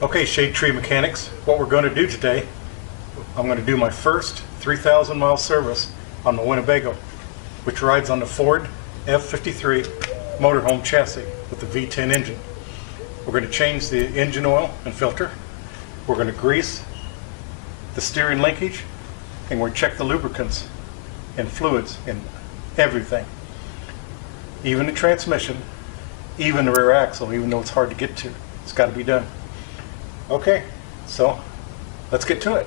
Okay, Shade Tree Mechanics, what we're going to do today, I'm going to do my first 3,000 mile service on the Winnebago, which rides on the Ford F53 motorhome chassis with the V10 engine. We're going to change the engine oil and filter, we're going to grease the steering linkage, and we're going to check the lubricants and fluids and everything. Even the transmission, even the rear axle, even though it's hard to get to. It's got to be done. Okay, so let's get to it.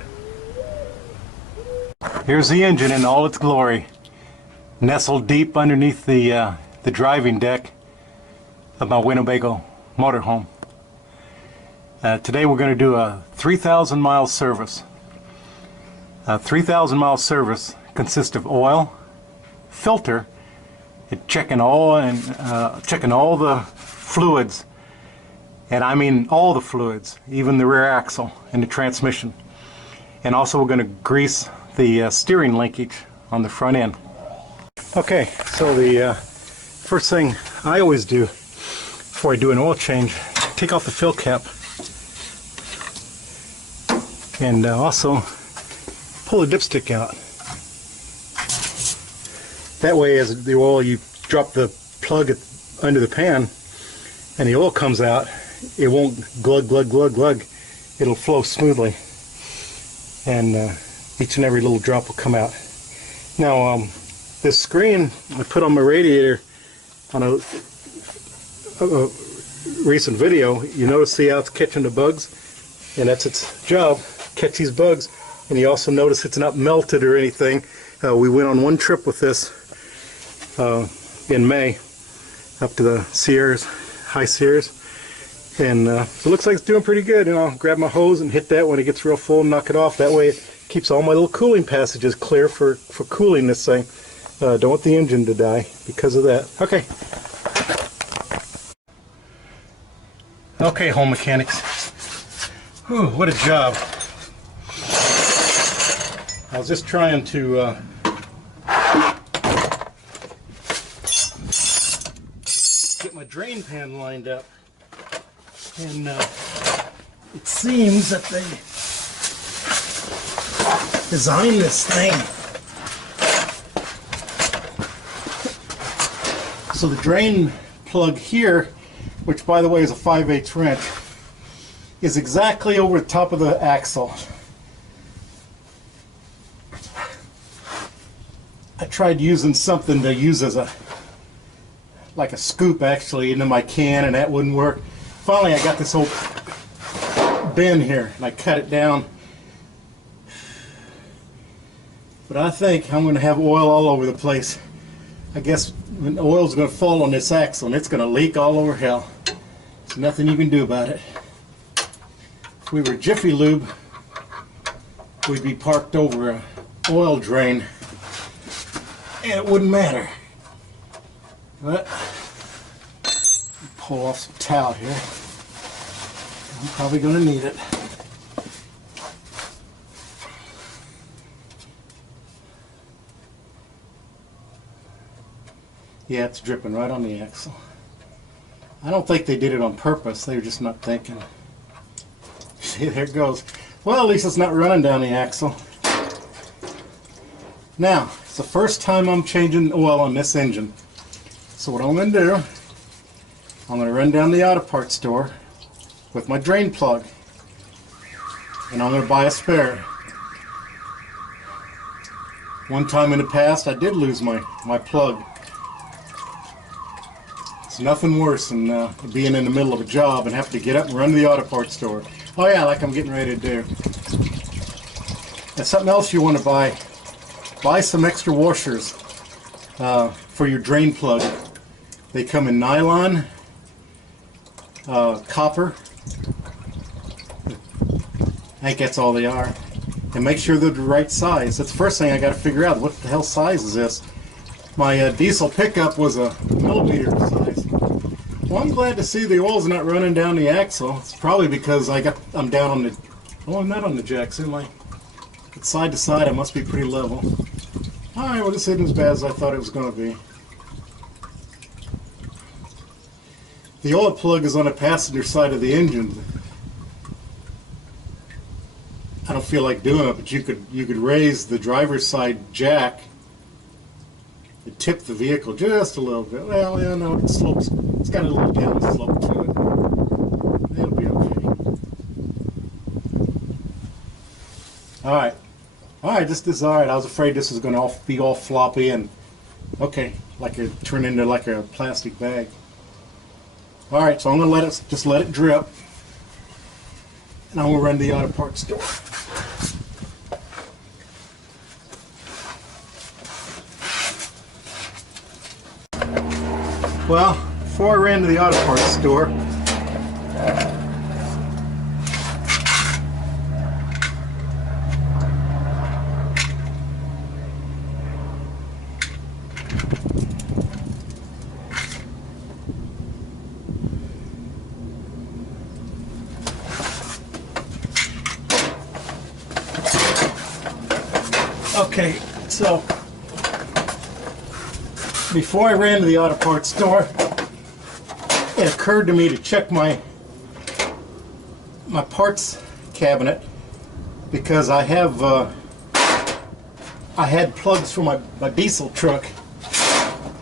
Here's the engine in all its glory, nestled deep underneath the driving deck of my Winnebago motorhome. Today we're going to do a 3,000 mile service. A 3,000 mile service consists of oil, filter, and checking all the fluids. And I mean all the fluids, even the rear axle and the transmission. And also we're going to grease the steering linkage on the front end. Okay, so the first thing I always do before I do an oil change, take off the fill cap and also pull the dipstick out. That way, as the oil, you drop the plug under the pan and the oil comes out, it won't glug, glug, glug, glug. It'll flow smoothly, and each and every little drop will come out. Now, this screen I put on my radiator on a recent video, you notice how it's catching the bugs, and that's its job, catch these bugs. And you also notice it's not melted or anything. We went on one trip with this in May up to the Sierras, high Sierras. And it looks like it's doing pretty good. And I'll grab my hose and hit that when it gets real full and knock it off. That way it keeps all my little cooling passages clear for cooling this thing. Don't want the engine to die because of that. Okay. Okay, home mechanics. Whew, what a job. I was just trying to get my drain pan lined up. And it seems that they designed this thing so the drain plug here, which by the way is a 5/8 wrench, is exactly over the top of the axle. I tried using something to use as like a scoop actually into my can, and that wouldn't work. Finally, I got this whole bin here, and I cut it down. But I think I'm going to have oil all over the place. I guess the oil's going to fall on this axle, and it's going to leak all over hell. There's nothing you can do about it. If we were Jiffy Lube, we'd be parked over an oil drain, and it wouldn't matter. But pull off some towel here. I'm probably going to need it. Yeah, it's dripping right on the axle. I don't think they did it on purpose. They were just not thinking. See, there it goes. Well, at least it's not running down the axle. Now, it's the first time I'm changing oil on this engine. So what I'm going to do, I'm going to run down the auto parts store with my drain plug, and I'm going to buy a spare. One time in the past I did lose my plug. It's nothing worse than being in the middle of a job and having to get up and run to the auto parts store. Oh yeah, like I'm getting ready to do. And something else you want to buy. Buy some extra washers for your drain plug. They come in nylon, copper. I think that's all they are. And make sure they're the right size. That's the first thing I got to figure out. What the hell size is this? My diesel pickup was a millimeter size. Well, I'm glad to see the oil's not running down the axle. It's probably because I'm down on the. Oh, I'm not on the jacks, am I? But side to side, I must be pretty level. All right, well, this isn't as bad as I thought it was going to be. The oil plug is on the passenger side of the engine. I don't feel like doing it, but you could raise the driver's side jack and tip the vehicle just a little bit. Well, yeah, no, it slopes. It's got a little down slope to it. It'll be okay. All right. All right, this is all right. I was afraid this was going to be all floppy and okay, like it turn into like a plastic bag. All right, so I'm going to just let it drip, and I'm going to run to the auto parts store. Well, before I ran to the auto parts store, okay, so before I ran to the auto parts store, it occurred to me to check my parts cabinet because I had plugs for my diesel truck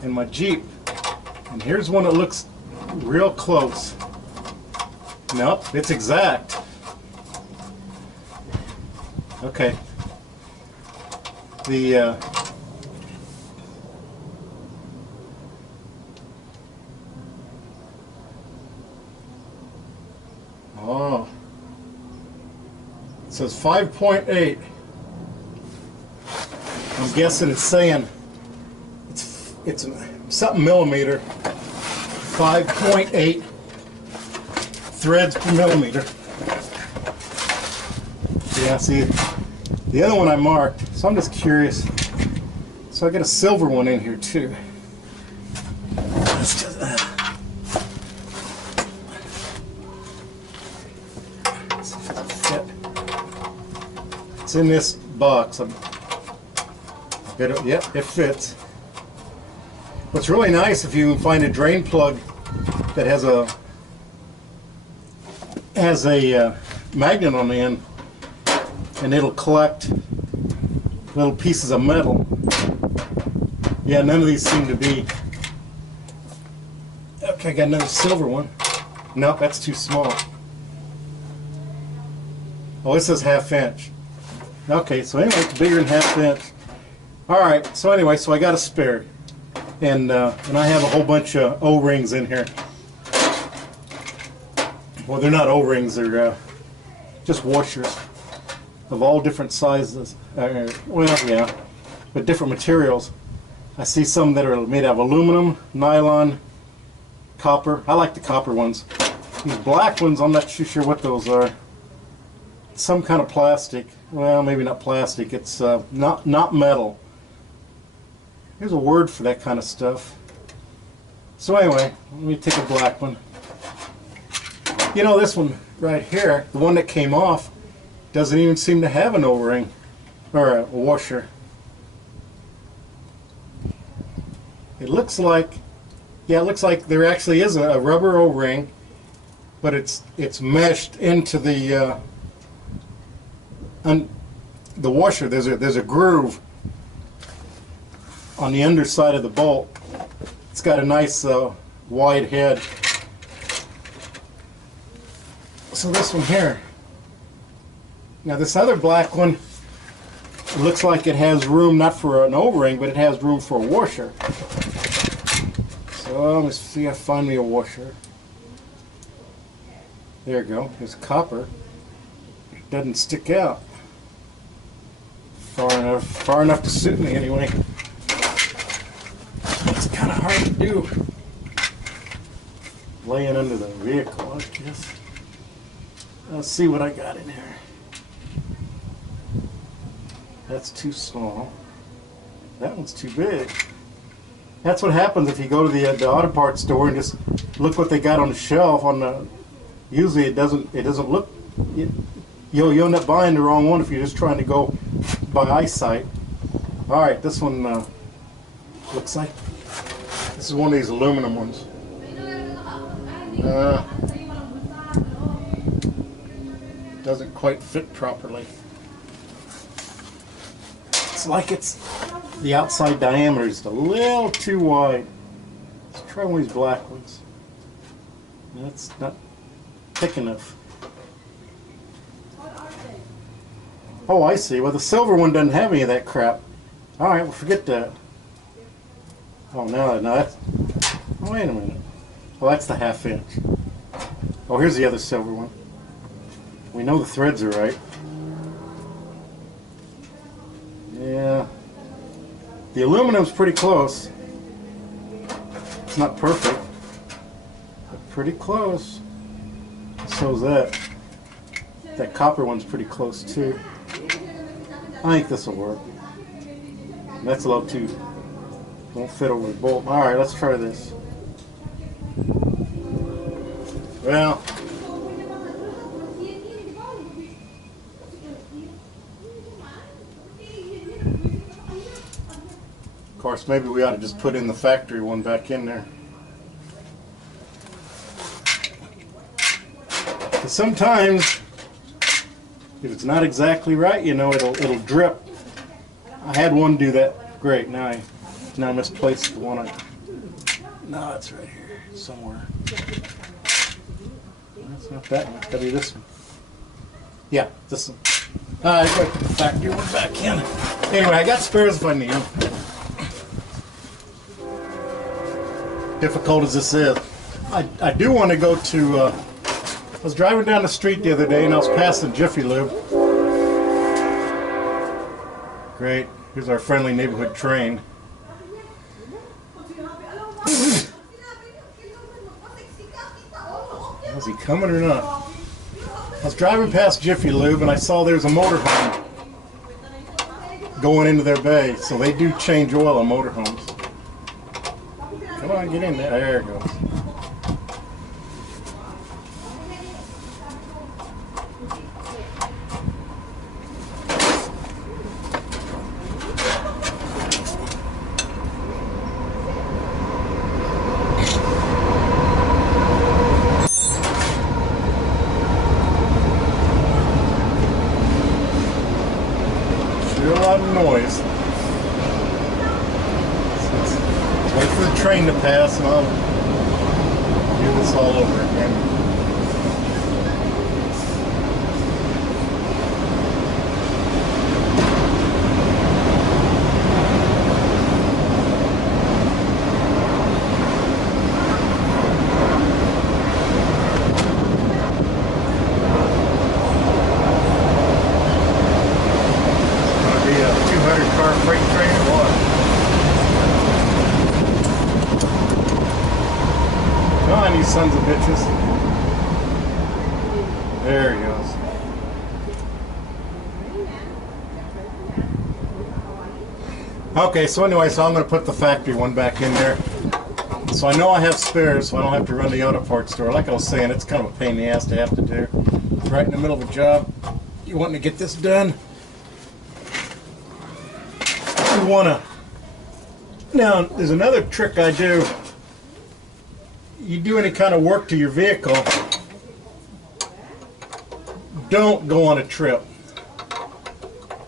and my Jeep, and here's one that looks real close. Nope, it's exact. Okay. Oh, it says 5.8. I'm guessing it's saying it's something millimeter. 5.8 threads per millimeter. Yeah, see, the other one I marked, so I'm just curious. So I got a silver one in here too. Let's just, let's see if it'll fit. It's in this box. Yep, it fits. What's really nice if you find a drain plug that has a magnet on the end, and it'll collect little pieces of metal. Yeah, none of these seem to be. Okay, I got another silver one. Nope, that's too small. Oh, it says 1/2 inch. Okay, so anyway, it's bigger than 1/2 inch. All right, so anyway, so I got a spare, and I have a whole bunch of O-rings in here. Well, they're not O-rings; they're just washers of all different sizes. Well, yeah, but different materials. I see some that are made out of aluminum, nylon, copper. I like the copper ones. These black ones, I'm not too sure what those are. Some kind of plastic. Well, maybe not plastic. It's not metal. There's a word for that kind of stuff. So anyway, let me take a black one. You know, this one right here, the one that came off, doesn't even seem to have an O-ring or a washer. It looks like, yeah, it looks like there actually is a rubber O-ring, but it's meshed into the washer. There's a groove on the underside of the bolt. It's got a nice wide head. So this one here. Now this other black one, it looks like it has room not for an O-ring, but it has room for a washer. So let's see if I find me a washer. There you go. There's copper. It doesn't stick out far enough to suit me anyway. It's kind of hard to do. Laying under the vehicle, I guess. Let's see what I got in here. That's too small. That one's too big. That's what happens if you go to the auto parts store and just look what they got on the shelf. Usually it doesn't look. You'll end up buying the wrong one if you're just trying to go by eyesight. All right, this one looks like this is one of these aluminum ones. Doesn't quite fit properly. looks like the outside diameter is a little too wide. Let's try one of these black ones. That's not thick enough. Oh, I see. Well, the silver one doesn't have any of that crap. Alright, well, forget that. Oh, no, that's... Oh, wait a minute. Well, that's the 1/2 inch. Oh, here's the other silver one. We know the threads are right. Yeah. The aluminum's pretty close. It's not perfect, but pretty close. So's that. That copper one's pretty close too. I think this will work. That's a little too... won't fit over the bolt. Alright, let's try this. Well... of course, maybe we ought to just put in the factory one back in there. But sometimes, if it's not exactly right, you know, it'll drip. I had one do that. Great. Now I misplaced the one. No, it's right here somewhere. That's not that one. It's gotta be this one. Yeah, this one. I got the factory one back in. Anyway, I got spares if I need them. Difficult as this is, I do want to go to. I was driving down the street the other day and I was passing Jiffy Lube. Great. Here's our friendly neighborhood train. Is he coming or not? I was driving past Jiffy Lube and I saw there's a motorhome going into their bay, so they do change oil on motorhomes. Come on, get in there. There it goes. Sure, a lot of noise. Wait for the train to pass and I'll do this all over again. It's going to be a 200-car freight train or what? Come on, you sons of bitches. There he goes. Okay, so anyway, so I'm going to put the factory one back in there. So I know I have spares, so I don't have to run to the auto parts store. Like I was saying, it's kind of a pain in the ass to have to do. Right in the middle of a job, you wanting to get this done. You want to... Now, there's another trick I do. You do any kind of work to your vehicle, don't go on a trip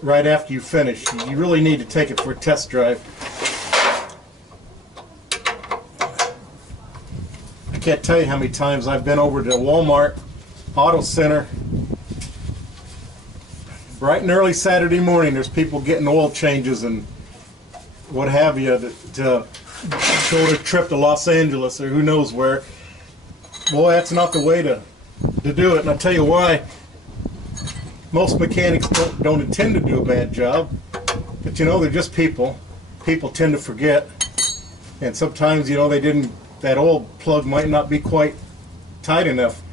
right after you finish. You really need to take it for a test drive. I can't tell you how many times I've been over to Walmart Auto Center bright and early Saturday morning. There's people getting oil changes and what have you to go to a trip to Los Angeles or who knows where. Boy, that's not the way to do it, and I'll tell you why. Most mechanics don't intend to do a bad job, but you know, they're just people. People tend to forget, and sometimes, you know, that oil plug might not be quite tight enough,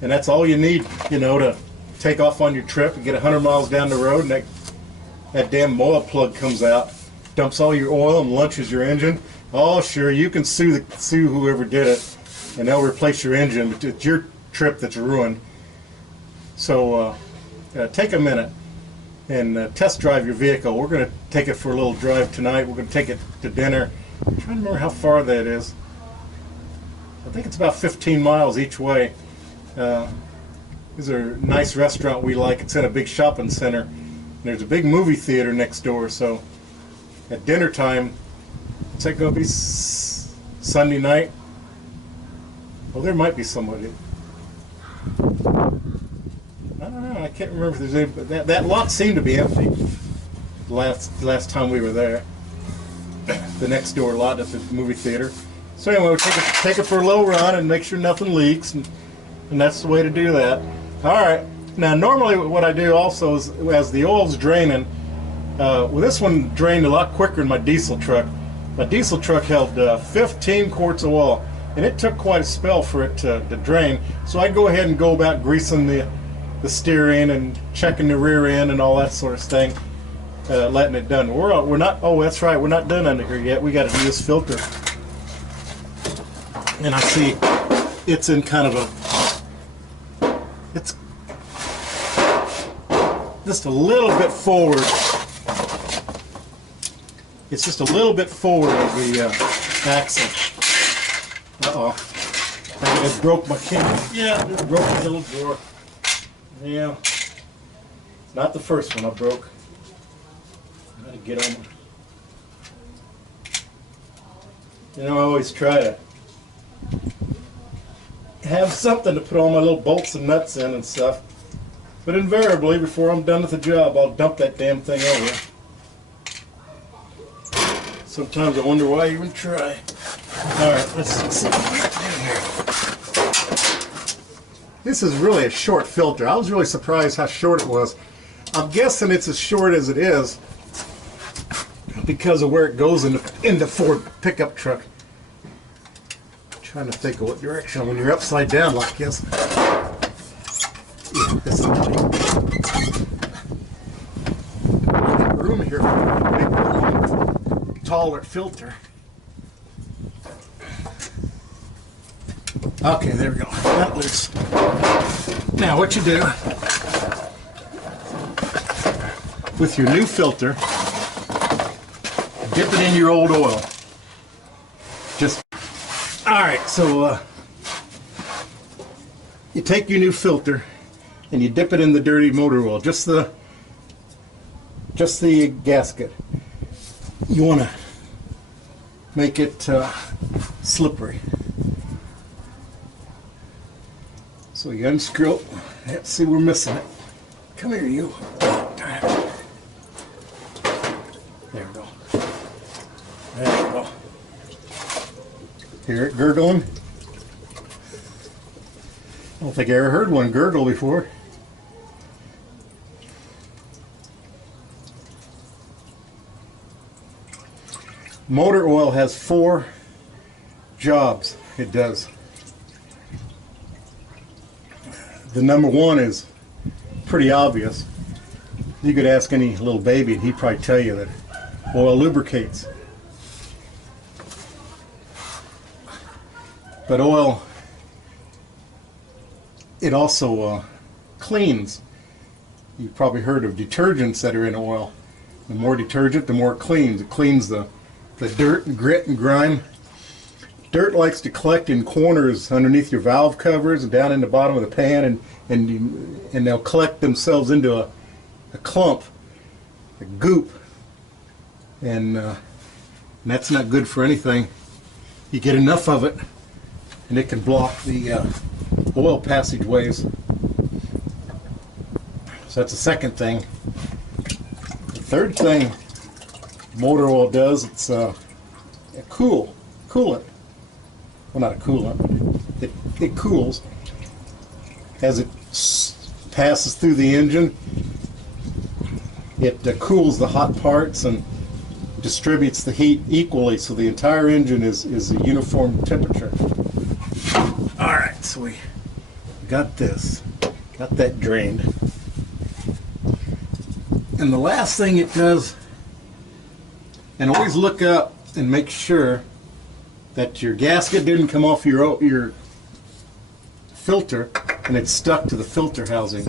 and that's all you need, you know, to take off on your trip and get 100 miles down the road, and that damn oil plug comes out, dumps all your oil and lunches your engine. Oh, sure, you can sue whoever did it, and they'll replace your engine, but it's your trip that's ruined. So take a minute and test drive your vehicle. We're going to take it for a little drive tonight. We're going to take it to dinner. I'm trying to remember how far that is. I think it's about 15 miles each way. There's a nice restaurant we like. It's in a big shopping center. There's a big movie theater next door, so at dinner time, it's like going to be Sunday night. Well, there might be somebody. I don't know. I can't remember if there's any. But that lot seemed to be empty. Last time we were there, the next door lot at the movie theater. So anyway, we'll take it for a low run and make sure nothing leaks, and that's the way to do that. All right. Now, normally what I do also is, as the oil's draining, well, this one drained a lot quicker than my diesel truck. My diesel truck held 15 quarts of oil, and it took quite a spell for it to drain. So I go ahead and go about greasing the steer end and checking the rear end and all that sort of thing, letting it done. We're not. Oh, that's right. We're not done under here yet. We got to do this filter, and I see it's in kind of a. It's just a little bit forward. It's just a little bit forward of the axle. Uh-oh. I just broke my can. Yeah, just broke the little drawer. Yeah. It's not the first one I broke. I gotta get on. You know, I always try to have something to put all my little bolts and nuts in and stuff. But invariably, before I'm done with the job, I'll dump that damn thing over. Sometimes I wonder why I even try. Alright, let's see what we got down here. This is really a short filter. I was really surprised how short it was. I'm guessing it's as short as it is because of where it goes in the Ford pickup truck. I'm trying to think of what direction when you're upside down like this. Yeah, this is room here for a big, taller filter. Okay, there we go. That loose. Now, what you do with your new filter, dip it in your old oil. Just all right. So you take your new filter and you dip it in the dirty motor oil, just the gasket. You want to make it slippery. So you unscrew it. Let's see, we're missing it. Come here, you. There we go. There we go. Hear it gurgling? I don't think I ever heard one gurgle before. Motor oil has 4 jobs it does. The number one is pretty obvious. You could ask any little baby and he'd probably tell you that oil lubricates. But oil, it also cleans. You've probably heard of detergents that are in oil. The more detergent, the more it cleans. It cleans the dirt and grit and grime. Dirt likes to collect in corners underneath your valve covers and down in the bottom of the pan, and they'll collect themselves into a clump, a goop, and that's not good for anything. You get enough of it, and it can block the oil passageways. So that's the second thing. The third thing motor oil does, it's a coolant. Well, not a coolant, but it cools as it passes through the engine. It cools the hot parts and distributes the heat equally, so the entire engine is a uniform temperature. All right, so we got this, got that drained, and the last thing it does. And always look up and make sure that your gasket didn't come off your filter and it's stuck to the filter housing.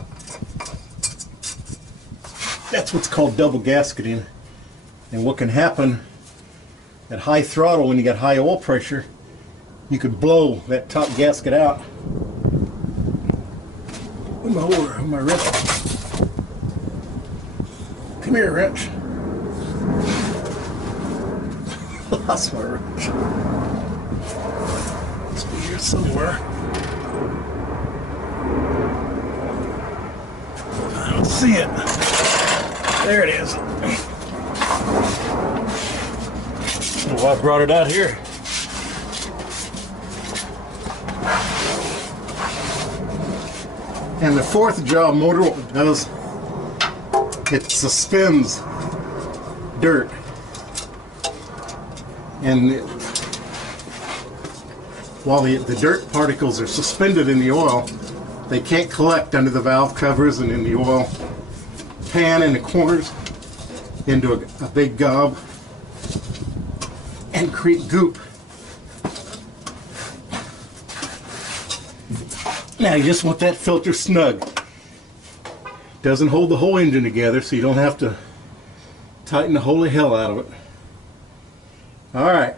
That's what's called double gasketing. And what can happen at high throttle when you got high oil pressure, you could blow that top gasket out. With my wrist. Come here, wrench. Lost my wrench. Must be here somewhere. I don't see it. There it is. Oh, I brought it out here. And the fourth job motor does, it suspends dirt. And while the dirt particles are suspended in the oil, they can't collect under the valve covers and in the oil pan in the corners into a big gob and create goop. Now you just want that filter snug. Doesn't hold the whole engine together, so you don't have to tighten the holy hell out of it. Alright.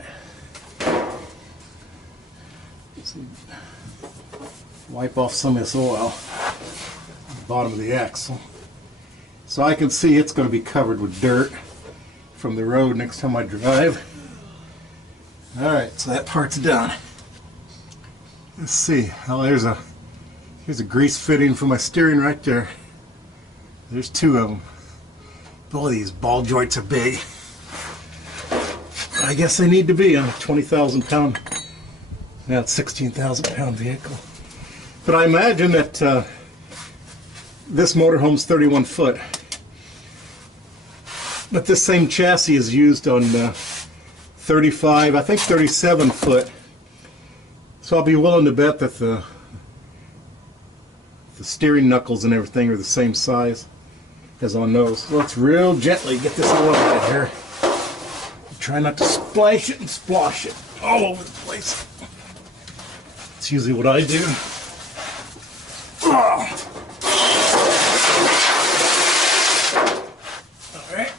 Wipe off some of this oil at the bottom of the axle. So I can see it's going to be covered with dirt from the road next time I drive. Alright, so that part's done. Let's see. Oh, here's a grease fitting for my steering right there. There's two of them. Boy, these ball joints are big. I guess they need to be on a 20,000 pound, now it's 16,000 pound vehicle. But I imagine that this motorhome's 31 foot. But this same chassis is used on 35, I think 37 foot. So I'll be willing to bet that the steering knuckles and everything are the same size as on those. So let's real gently get this oil out of here. Try not to splash it and splosh it all over the place. That's usually what I do. Alright.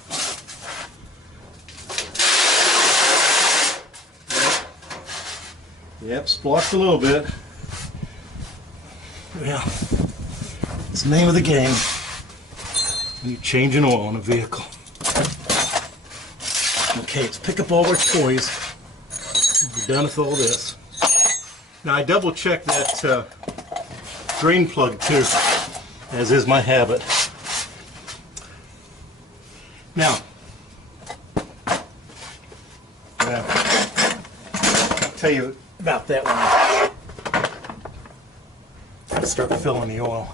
Yep, sploshed a little bit. Well, it's the name of the game when you change an oil in a vehicle. Okay, let's pick up all our toys. We're done with all this. Now I double check that drain plug too, as is my habit. Now, I'll tell you about that one. Let's start filling the oil.